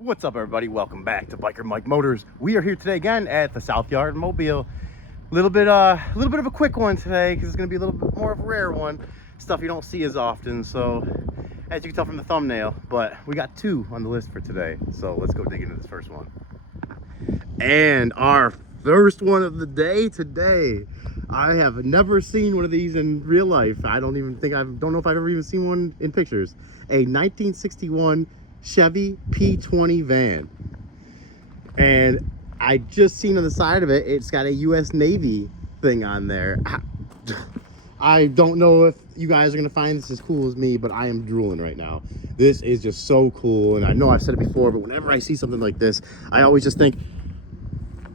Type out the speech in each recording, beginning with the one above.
What's up, everybody? Welcome back to Biker Mike Motors. We are here today again at the South Yard in Mobile. A little bit of a quick one today because it's going to be a little bit more of a rare one. Stuff you don't see as often. So, as you can tell from the thumbnail, but we got two on the list for today. So let's go dig into this first one. And our first one of the day today. I have never seen one of these in real life. I don't know if I've ever even seen one in pictures. A 1961 Chevy P20 van, and I just seen on the side of it, it's got a US Navy thing on there. I don't know if you guys are gonna find this as cool as me, but I am drooling right now. This is just so cool, and I know I've said it before, but whenever I see something like this, I always just think,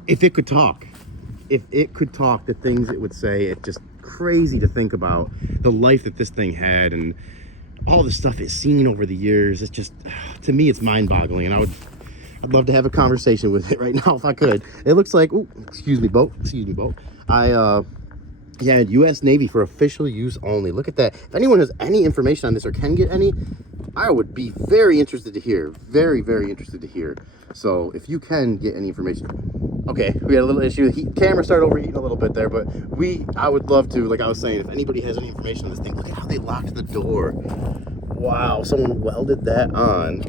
if it could talk, the things it would say. It's just crazy to think about the life that this thing had and all the stuff it's seen over the years. It's just, to me, it's mind-boggling, and I'd love to have a conversation with it right now if I could. It looks like, oh, excuse me, boat. Yeah, US Navy for official use only. Look at that. If anyone has any information on this or can get any, I would be very interested to hear. Very, very interested to hear. So if you can get any information. Okay, we had a little issue. The camera started overheating a little bit there, but I would love to, like I was saying, if anybody has any information on this thing, look at how they locked the door. Wow, someone welded that on,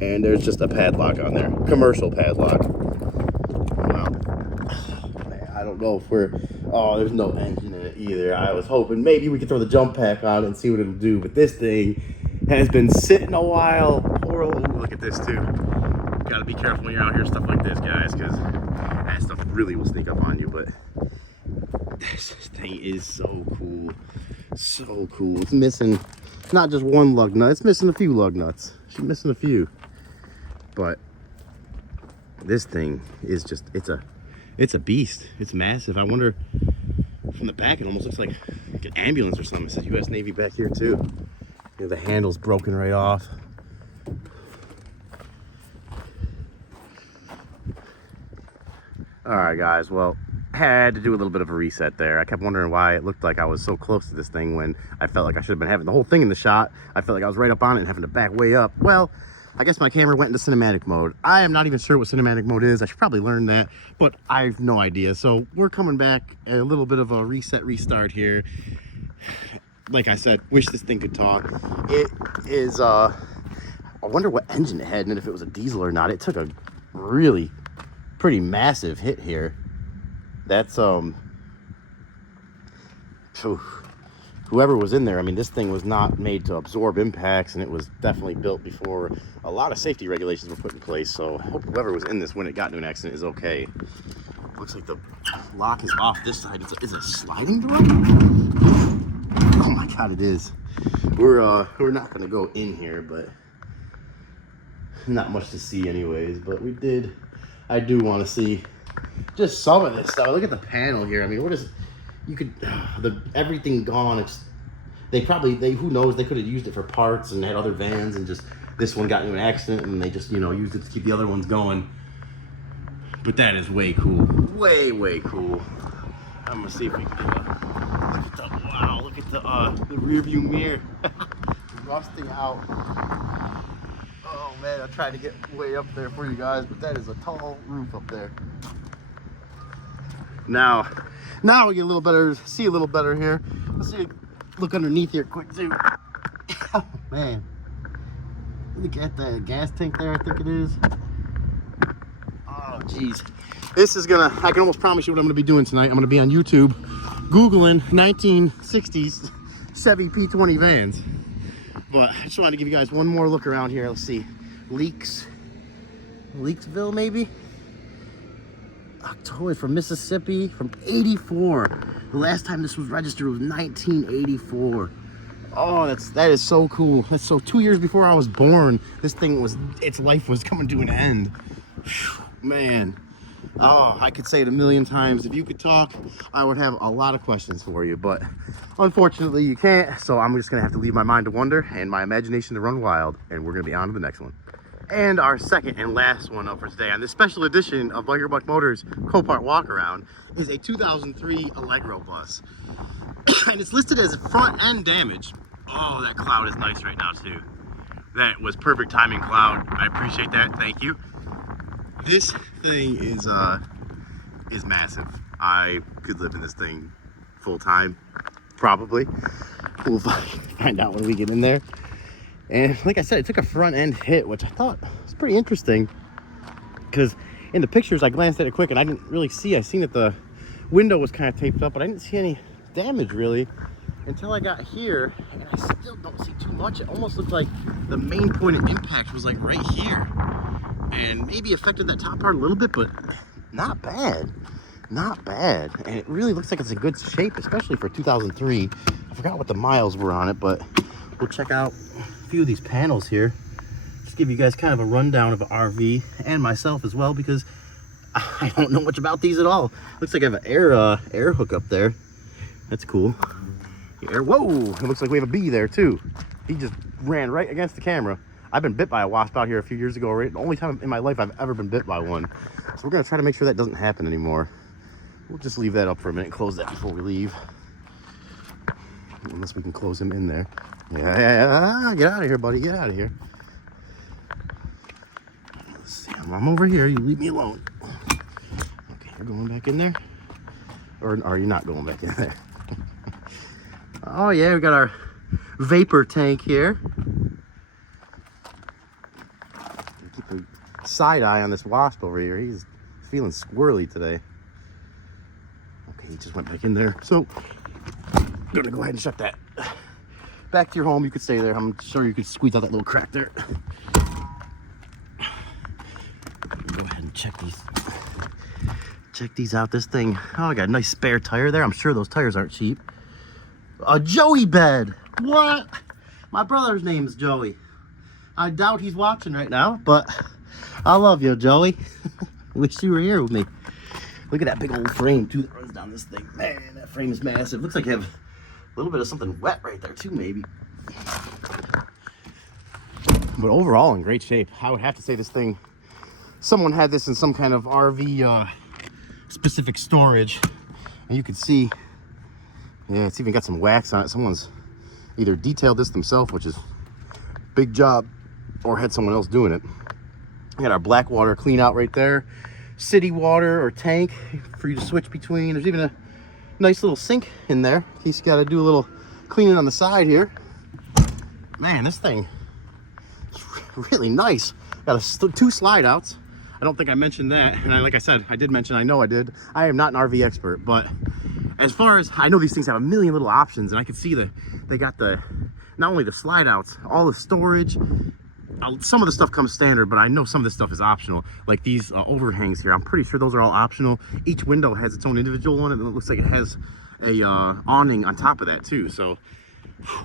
and there's just a padlock on there. Commercial padlock. Wow. Man, I don't know if there's no engine in it either. I was hoping maybe we could throw the jump pack on it and see what it'll do, but this thing has been sitting a while. Look at this too. Gotta be careful when you're out here, stuff like this, guys, because that stuff really will sneak up on you. But this thing is so cool. So cool. It's missing not just one lug nut, it's missing a few lug nuts. She's missing a few. But this thing is just, it's a beast. It's massive. I wonder, from the back, it almost looks like an ambulance or something. It says US Navy back here too. You know, the handle's broken right off. All right, guys, well, had to do a little bit of a reset there. I kept wondering why it looked like I was so close to this thing when I felt like I should have been having the whole thing in the shot. I felt like I was right up on it and having to back way up. Well, I guess my camera went into cinematic mode. I am not even sure what cinematic mode is. I should probably learn that, but I have no idea. So we're coming back, a little bit of a restart here. Like I said, wish this thing could talk. It is, I wonder what engine it had and if it was a diesel or not. It took a really pretty massive hit here. That's whoever was in there, I mean, this thing was not made to absorb impacts, and it was definitely built before a lot of safety regulations were put in place. So I hope whoever was in this when it got into an accident is okay. Looks like the lock is off this side. Is it sliding door? Oh my god, it is. We're not gonna go in here, but not much to see anyways. But I do want to see just some of this stuff. Look at the panel here. I mean, everything gone. Who knows, they could have used it for parts and had other vans, and just this one got into an accident and they just, used it to keep the other ones going. But that is way cool. Way cool. I'm gonna see if we can look at the rear view mirror. Rusting out. Oh man, I tried to get way up there for you guys, but that is a tall roof up there. Now we get see a little better here. Let's look underneath here quick too. Oh man, look at that gas tank there, I think it is. Oh geez, I can almost promise you what I'm gonna be doing tonight. I'm gonna be on YouTube Googling 1960s Chevy P20 vans. But I just wanted to give you guys one more look around here. Let's see. Leaksville, maybe? October from Mississippi, from 84. The last time this was registered was 1984. Oh, that is so cool. That's so 2 years before I was born. This thing its life was coming to an end. Whew, man. Oh, I could say it a million times. If you could talk, I would have a lot of questions for you, but unfortunately you can't, so I'm just gonna have to leave my mind to wander and my imagination to run wild, and we're gonna be on to the next one. And our second and last one up for today on this special edition of Biker Buck Motors Copart Walk Around is a 2003 Allegro bus. And it's listed as front end damage. Oh, that cloud is nice right now too. That was perfect timing, Cloud. I appreciate that. Thank you. This thing is massive. I could live in this thing full time, probably. We'll find out when we get in there. And like I said, it took a front end hit, which I thought was pretty interesting, because in the pictures I glanced at it quick and I didn't really see. I seen that the window was kind of taped up, but I didn't see any damage really until I got here, and I still don't see too much. It almost looked like the main point of impact was like right here, and maybe affected that top part a little bit, but not bad. Not bad. And it really looks like it's in good shape, especially for 2003. I forgot what the miles were on it, but we'll check out a few of these panels here. Just give you guys kind of a rundown of an RV, and myself as well, because I don't know much about these at all. Looks like I have an air hook up there. That's cool. Whoa, it looks like we have a bee there too. He just ran right against the camera. I've been bit by a wasp out here a few years ago, right? The only time in my life I've ever been bit by one. So we're gonna try to make sure that doesn't happen anymore. We'll just leave that up for a minute and close that before we leave. Unless we can close him in there. Yeah, get out of here, buddy, get out of here. Let's see, I'm over here, you leave me alone. Okay, you're going back in there? Or are you not going back in there? Oh yeah, we got our vapor tank here. Keep a side eye on this wasp over here. He's feeling squirrely today. Okay, he just went back in there. So I'm gonna go ahead and shut that. Back to your home, you could stay there. I'm sure you could squeeze out that little crack there. Go ahead and check these out. This thing, oh, I got a nice spare tire there. I'm sure those tires aren't cheap. A Joey bed. What? My brother's name is Joey. I doubt he's watching right now, but I love you, Joey. Wish you were here with me. Look at that big old frame too that runs down this thing. Man, that frame is massive. Looks like you have a little bit of something wet right there too, maybe. But overall in great shape. I would have to say this thing, someone had this in some kind of RV specific storage, and you can see, yeah, it's even got some wax on it. Someone's either detailed this themselves, which is big job, or had someone else doing it. We got our black water clean out right there, city water or tank for you to switch between. There's even a nice little sink in there in case you got to do a little cleaning on the side here. Man, this thing is really nice. Got two slide outs. I don't think I mentioned that, and like I said, I did mention, I know I did. I am not an RV expert, but as far as I know, these things have a million little options, and I can see they got not only the slide outs, all the storage. Some of the stuff comes standard, but I know some of this stuff is optional. Like these overhangs here, I'm pretty sure those are all optional. Each window has its own individual one, and it looks like it has a awning on top of that too. So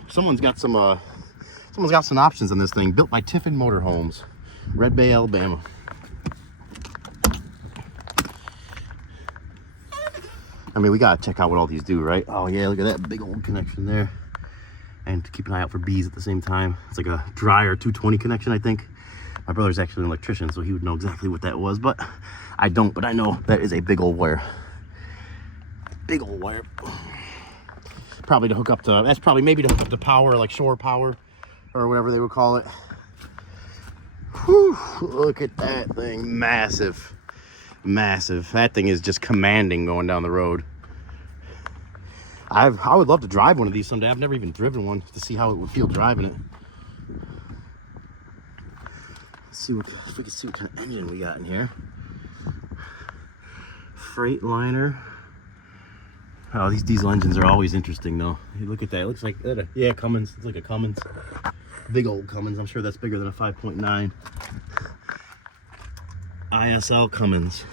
someone's got some options on this thing. Built by Tiffin Motorhomes, Red Bay, Alabama. I mean, we gotta check out what all these do, right? Oh yeah, look at that big old connection there. And keep an eye out for bees at the same time. It's like a dryer 220 connection, I think. My brother's actually an electrician, so he would know exactly what that was, but I don't. But I know that is a big old wire. Big old wire. Probably to hook up to, that's probably maybe to hook up to power, like shore power, or whatever they would call it. Whew, look at that thing, massive. Massive. That thing is just commanding going down the road. I would love to drive one of these someday. I've never even driven one to see how it would feel driving it. Let's see if we can see what kind of engine we got in here. Freightliner. Oh, these diesel engines are always interesting though. Hey, look at that. It looks like, yeah, Cummins. It's like a Cummins. Big old Cummins. I'm sure that's bigger than a 5.9. ISL Cummins.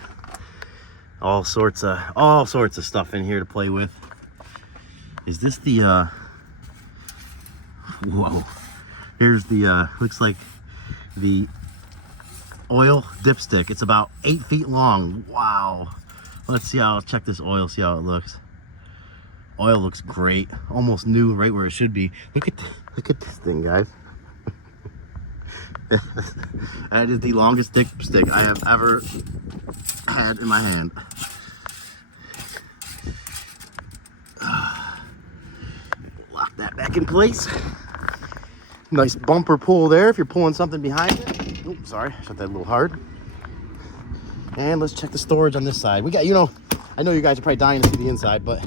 All sorts of stuff in here to play with. Is this the whoa, here's the looks like the oil dipstick. It's about 8 feet long. Wow. Let's see how, check this oil, see how it looks. Oil looks great, almost new, right where it should be. Look at this thing, guys. That is the longest dipstick I have ever had in my hand. Lock that back in place. Nice bumper pull there if you're pulling something behind it. Oops, sorry, shut that a little hard. And let's check the storage on this side. We got, you know, I know you guys are probably dying to see the inside, but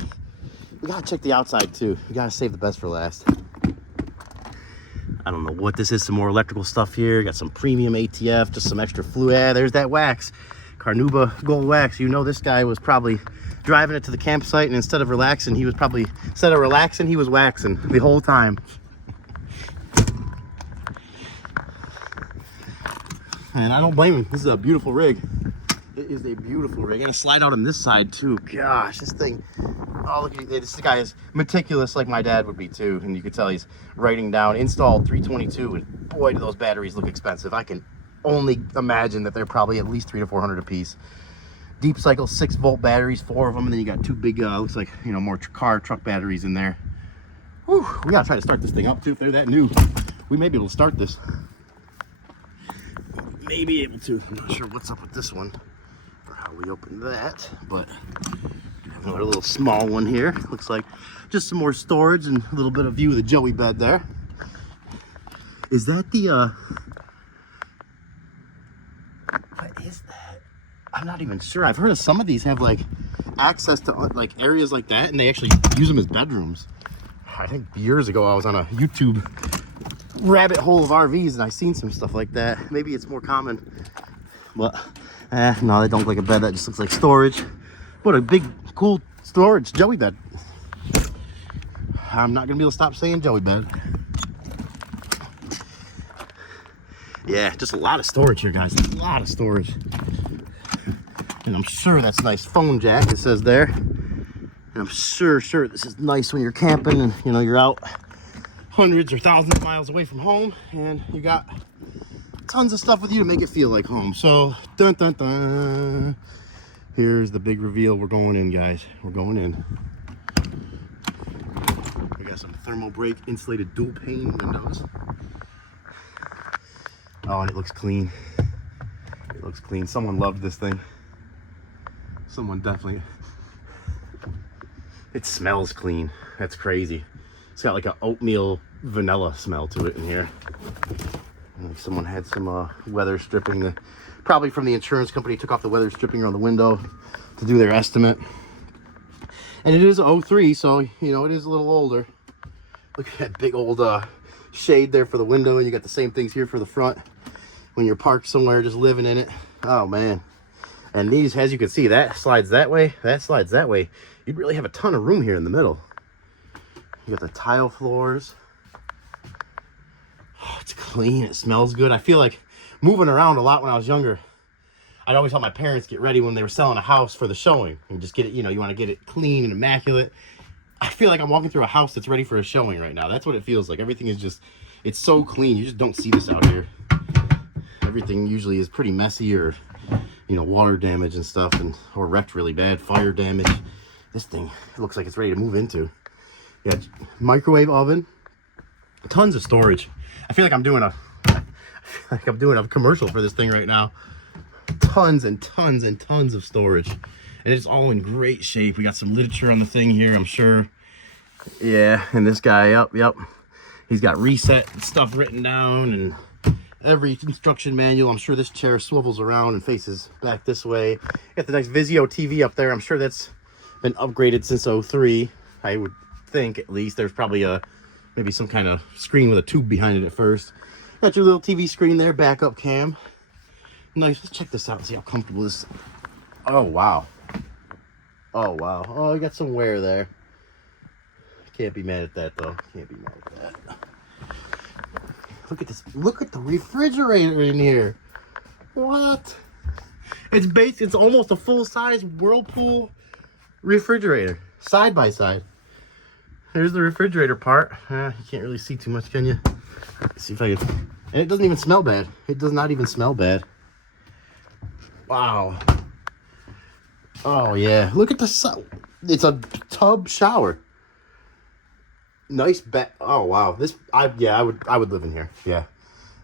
we gotta check the outside too. We gotta save the best for last. I don't know what this is. Some more electrical stuff here. Got some premium ATF, just some extra fluid. Yeah, there's that wax, Carnauba gold wax. You know, this guy was probably driving it to the campsite, and instead of relaxing, he was waxing the whole time. And I don't blame him. This is a beautiful rig. It is a beautiful rig. Gonna slide out on this side too. Gosh, this thing. Oh, look at this guy is meticulous like my dad would be too. And you can tell he's writing down installed 322. And boy, do those batteries look expensive. I can only imagine that they're probably at least $300 to $400 a piece. Deep cycle 6-volt batteries, 4 of them, and then you got 2 big, looks like, you know, more truck batteries in there. Whew, we gotta try to start this thing up too. If they're that new, we may be able to start this. Maybe able to. I'm not sure what's up with this one or how we open that, but we have another little small one here. Looks like just some more storage and a little bit of view of the Joey bed there. Is that the what is that? I'm not even sure. I've heard of some of these have like access to like areas like that, and they actually use them as bedrooms. I think years ago I was on a YouTube rabbit hole of RVs and I seen some stuff like that. Maybe it's more common, but no, they don't look like a bed. That just looks like storage. What a big cool storage Joey bed. I'm not gonna be able to stop saying Joey bed. Yeah, just a lot of storage here, guys. A lot of storage. And I'm sure that's a nice phone jack, it says there. And I'm sure this is nice when you're camping and, you know, you're out hundreds or thousands of miles away from home and you got tons of stuff with you to make it feel like home. So, dun dun dun. Here's the big reveal. We're going in, guys. We're going in. We got some thermal break insulated dual pane windows. Oh, and it looks clean. It looks clean. Someone loved this thing. Someone definitely. It smells clean. That's crazy. It's got like an oatmeal vanilla smell to it in here. And someone had some weather stripping. Probably from the insurance company, took off the weather stripping on the window to do their estimate. And it is 03, so, you know, it is a little older. Look at that big old shade there for the window, and you got the same things here for the front when you're parked somewhere just living in it. Oh man. And these, as you can see, that slides that way, that slides that way. You'd really have a ton of room here in the middle. You got the tile floors. Oh, it's clean, it smells good. I feel like moving around a lot when I was younger. I'd always help my parents get ready when they were selling a house for the showing and just get it, you know, you want to get it clean and immaculate. I feel like I'm walking through a house that's ready for a showing right now. That's what it feels like. Everything is just, it's so clean. You just don't see this out here. Everything usually is pretty messy, or, you know, water damage and stuff, and or wrecked really bad, fire damage. This thing, it looks like it's ready to move into. Yeah, microwave oven, tons of storage. I feel like I'm doing a commercial for this thing right now. Tons and tons and tons of storage, and it's all in great shape. We got some literature on the thing here, I'm sure. Yeah, and this guy, yep, he's got reset stuff written down and every instruction manual. I'm sure this chair swivels around and faces back this way. Got the nice Vizio TV up there. I'm sure that's been upgraded since 03. I would think, at least. There's probably maybe some kind of screen with a tube behind it at first. Got your little TV screen there, backup cam. Nice. Let's check this out and see how comfortable this is. Oh wow. Oh wow. Oh, you got some wear there. Can't be mad at that though. Can't be mad at that. Look at this. Look at the refrigerator in here. What? It's it's almost a full-size Whirlpool refrigerator, side by side. There's the refrigerator part. You can't really see too much, can you? Let's see if I can. And it doesn't even smell bad. It does not even smell bad. Wow. Oh yeah. Look at the. It's a tub shower. Nice bed. Oh wow. I would live in here. Yeah,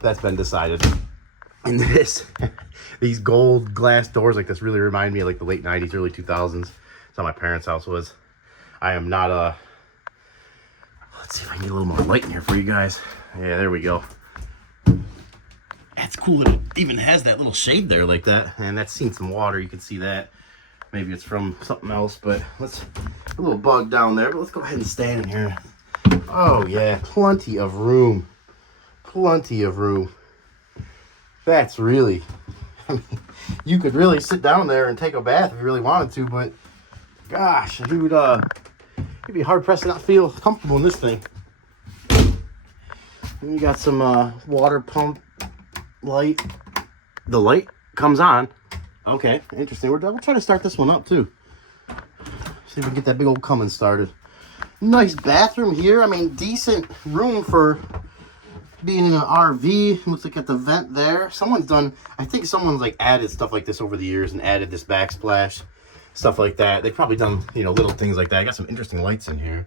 that's been decided. And these gold glass doors like this really remind me of like the late 90s, early 2000s. That's how my parents' house was. I am not let's see if I can get a little more light in here for you guys. Yeah, there we go. That's cool that it even has that little shade there like that. And that's seen some water, you can see that. Maybe it's from something else, but let's, a little bug down there, but let's go ahead and stand in here. Oh yeah, plenty of room. Plenty of room. That's really, I mean, you could really sit down there and take a bath if you really wanted to, but gosh, dude, you'd be hard pressed to not feel comfortable in this thing. And you got some water pump light. The light comes on. Okay, interesting. We'll try to start this one up too. See if we can get that big old Cummins started. Nice bathroom here. I mean, decent room for being in an RV. Looks like at the vent there. Someone's done, I think someone's like added stuff like this over the years and added this backsplash, stuff like that. They've probably done, you know, little things like that. I got some interesting lights in here.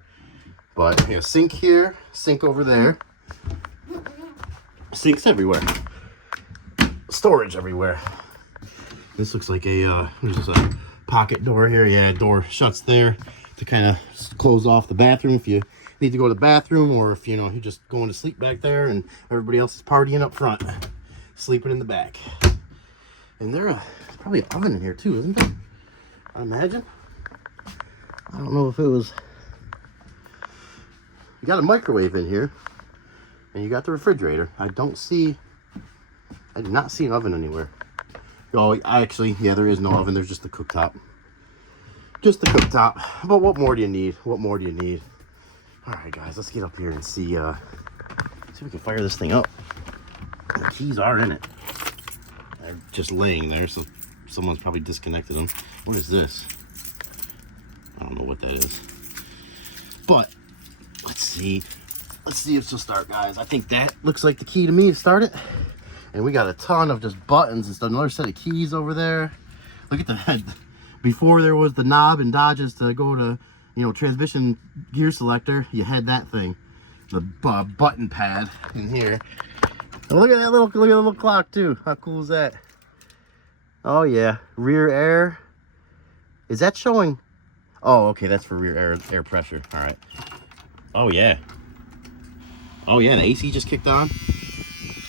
But, you know, sink here, sink over there. Sinks everywhere. Storage everywhere. This looks like a, there's a pocket door here. Yeah, door shuts there to kind of close off the bathroom if you need to go to the bathroom, or if, you know, you're just going to sleep back there and everybody else is partying up front, sleeping in the back. And there's probably an oven in here too, isn't there? I imagine. I don't know if it was. You got a microwave in here, and you got the refrigerator. I did not see an oven anywhere. Oh, actually, yeah, there is no oven. There's just the cooktop. Just the cooktop. But what more do you need? What more do you need? All right, guys, let's get up here and see if we can fire this thing up. The keys are in it. They're just laying there, so someone's probably disconnected them. What is this? I don't know what that is. But let's see. Let's see if she'll start, guys. I think that looks like the key to me to start it. And we got a ton of just buttons and stuff. Another set of keys over there. Look at that. Before there was the knob and dodges to go to, you know, transmission gear selector. You had that thing, the button pad in here. And look at that look at the little clock too. How cool is that? Oh yeah, rear air. Is that showing? Oh, okay, that's for rear air pressure. All right. Oh yeah. Oh yeah, the AC just kicked on.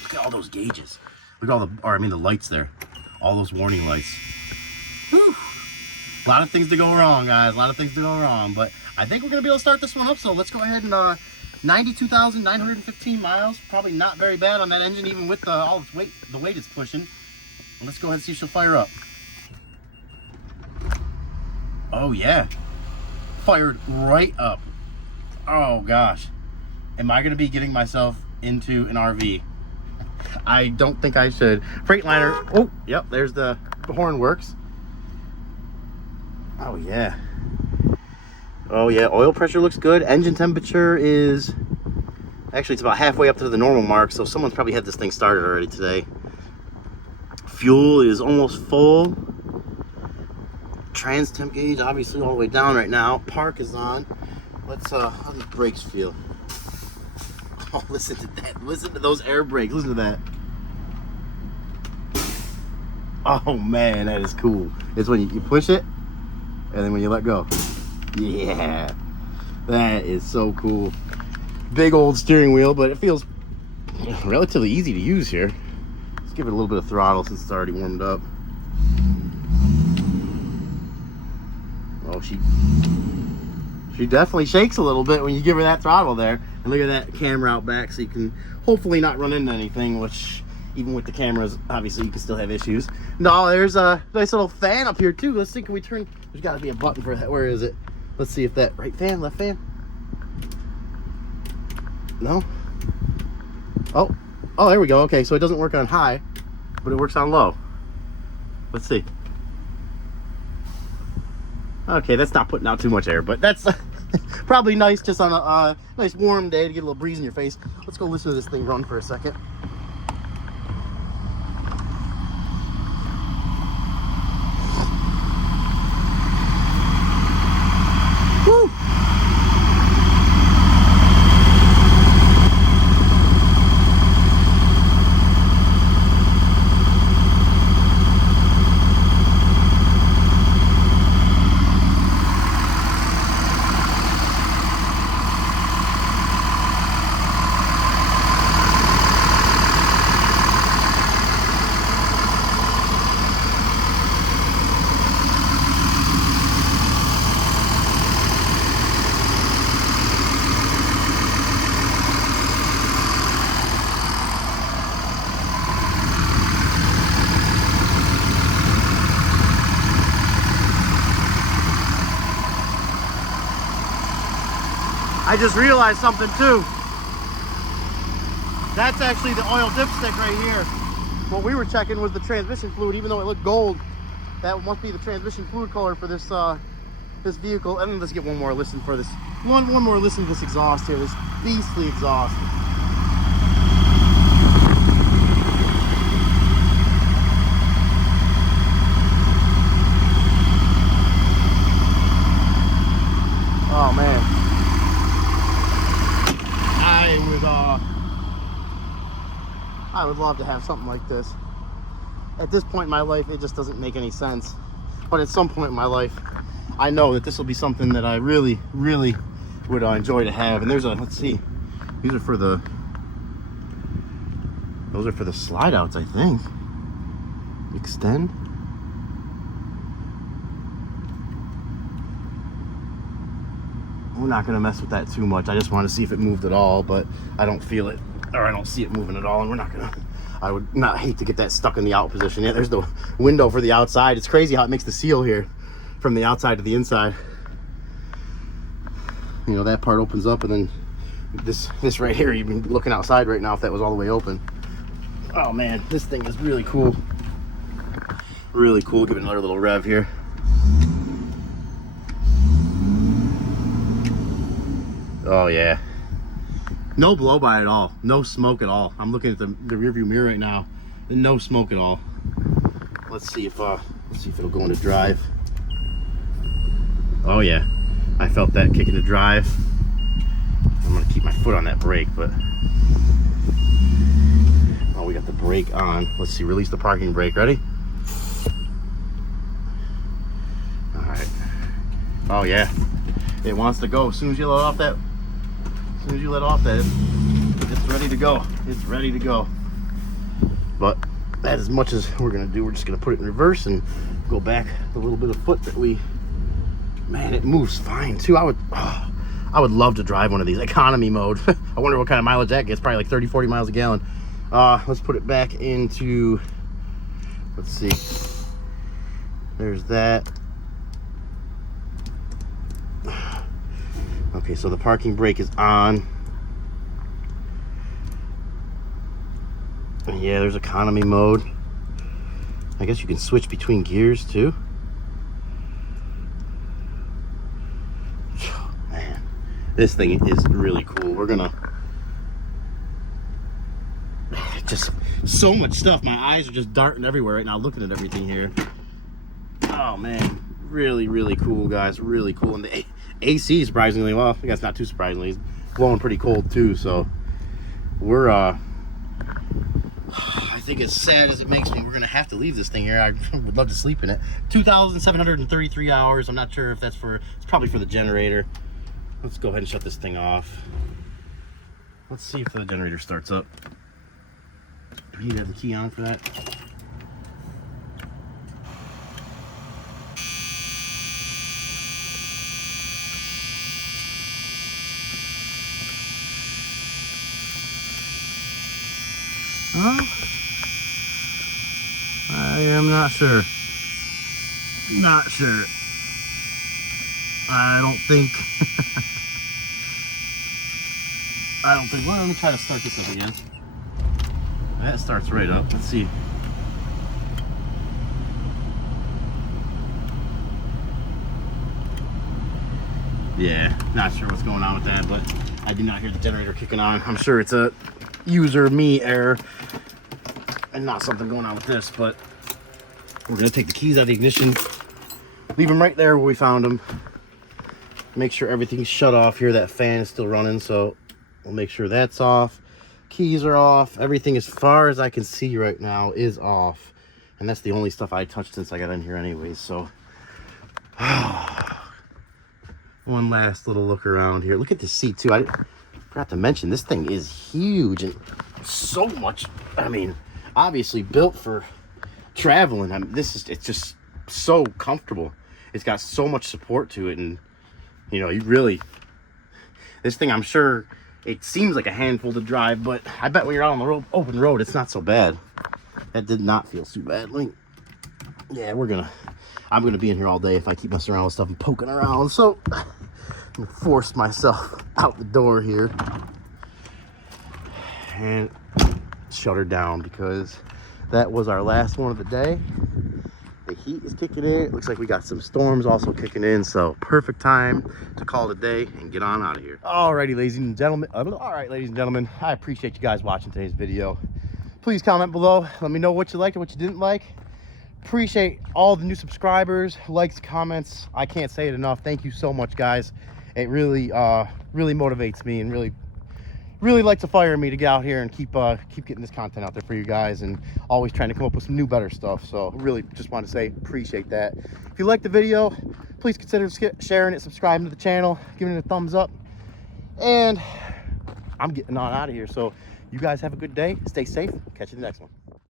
Look at all those gauges. Look at all the lights there. All those warning lights. Whew. A lot of things to go wrong, guys. A lot of things to go wrong. But I think we're going to be able to start this one up. So let's go ahead and 92,915 miles. Probably not very bad on that engine, even with all its weight, the weight it's pushing. Let's go ahead and see if she'll fire up. Oh, yeah. Fired right up. Oh, gosh. Am I going to be getting myself into an RV? I don't think I should. Freightliner. Oh, yep, there's the horn works. Oh, yeah. Oh, yeah, oil pressure looks good. Engine temperature is... Actually, it's about halfway up to the normal mark, so someone's probably had this thing started already today. Fuel is almost full. Trans temp gauge, obviously, all the way down right now. Park is on. Let's, how do the brakes feel? Oh, listen to that. Listen to those air brakes. Listen to that. Oh, man, that is cool. It's when you push it, and then when you let go. Yeah. That is so cool. Big old steering wheel, but it feels relatively easy to use here. Let's give it a little bit of throttle since it's already warmed up. Oh, she definitely shakes a little bit when you give her that throttle there. And look at that camera out back, so you can hopefully not run into anything, which even with the cameras, obviously you can still have issues. No, there's a nice little fan up here too. Let's see, can we turn? There's got to be a button for that. Where is it? Let's see if that right fan, left fan. No. Oh, there we go. Okay, so it doesn't work on high, but it works on low. Let's see. Okay, that's not putting out too much air, but that's probably nice just on a nice warm day to get a little breeze in your face. Let's go listen to this thing run for a second. Woo! I just realized something too. That's actually the oil dipstick right here. What we were checking was the transmission fluid, even though it looked gold. That must be the transmission fluid color for this this vehicle. And then let's get one more listen for this. One more listen to this exhaust here, this beastly exhaust. Oh man, I would love to have something like this. At this point in my life, it just doesn't make any sense. But at some point in my life, I know that this will be something that I really, really would enjoy to have. And there's a, let's see, those are for the slide outs, I think. Extend. We're not gonna mess with that too much. I just want to see if it moved at all, but I don't feel it, or I don't see it moving at all, and we're not gonna, I would not hate to get that stuck in the out position. Yeah, there's the window for the outside. It's crazy how it makes the seal here from the outside to the inside. You know, that part opens up, and then this right here, you've been looking outside right now if that was all the way open. Oh man, this thing is really cool. Really cool. Give it another little rev here. Oh yeah, no blow by at all, no smoke at all. I'm looking at the rearview mirror right now, and no smoke at all. Let's see if it'll go into drive. Oh yeah, I felt that kick into drive. I'm gonna keep my foot on that brake, but oh, we got the brake on. Let's see, release the parking brake. Ready? All right. Oh yeah, it wants to go as soon as you let off that. As soon as you let off that, it's ready to go. It's ready to go. But that's as much as we're gonna do. We're just gonna put it in reverse and go back the little bit of foot that we, man, it moves fine too. I would love to drive one of these economy mode. I wonder what kind of mileage that gets. Probably like 30-40 miles a gallon. Let's put it back into, let's see, there's that. Okay, so the parking brake is on. Yeah, there's economy mode. I guess you can switch between gears too. Man, this thing is really cool. We're gonna, just so much stuff. My eyes are just darting everywhere right now looking at everything here. Oh man, really, really cool, guys. Really cool. And the AC, surprisingly, well, I guess not too surprisingly, it's blowing pretty cold too. So we're I think as sad as it makes me, we're gonna have to leave this thing here. I would love to sleep in it. 2,733 hours. I'm not sure if that's for, it's probably for the generator. Let's go ahead and shut this thing off. Let's see if the generator starts up. Do we need to have the key on for that? I am not sure. Not sure. I don't think. Well, let me try to start this up again. That starts right up. Let's see. Yeah, not sure what's going on with that, but I do not hear the generator kicking on. I'm sure it's a user me error and not something going on with this, but we're gonna take the keys out of the ignition, leave them right there where we found them, make sure everything's shut off here. That fan is still running, so we'll make sure that's off. Keys are off. Everything as far as I can see right now is off, and that's the only stuff I touched since I got in here anyways. So one last little look around here. Look at the seat too. I forgot to mention, this thing is huge and so much, I mean, obviously built for traveling. I mean, it's just so comfortable. It's got so much support to it, and you know, you really, this thing, I'm sure it seems like a handful to drive, but I bet when you're out on the road, open road, it's not so bad. That did not feel too bad. Like, yeah, I'm gonna be in here all day if I keep messing around with stuff and poking around. So I'm gonna force myself out the door here and shut her down because that was our last one of the day. The heat is kicking in. It looks like we got some storms also kicking in, so perfect time to call it a day and get on out of here. Alrighty, ladies and gentlemen. Alright, ladies and gentlemen, I appreciate you guys watching today's video. Please comment below. Let me know what you liked and what you didn't like. Appreciate all the new subscribers, likes, comments. I can't say it enough. Thank you so much, guys. It really really motivates me and really lights a fire in me to get out here and keep getting this content out there for you guys, and always trying to come up with some new, better stuff. So really just want to say appreciate that. If you liked the video, please consider sharing it, subscribing to the channel, giving it a thumbs up, and I'm getting on out of here. So you guys have a good day, stay safe, catch you in the next one.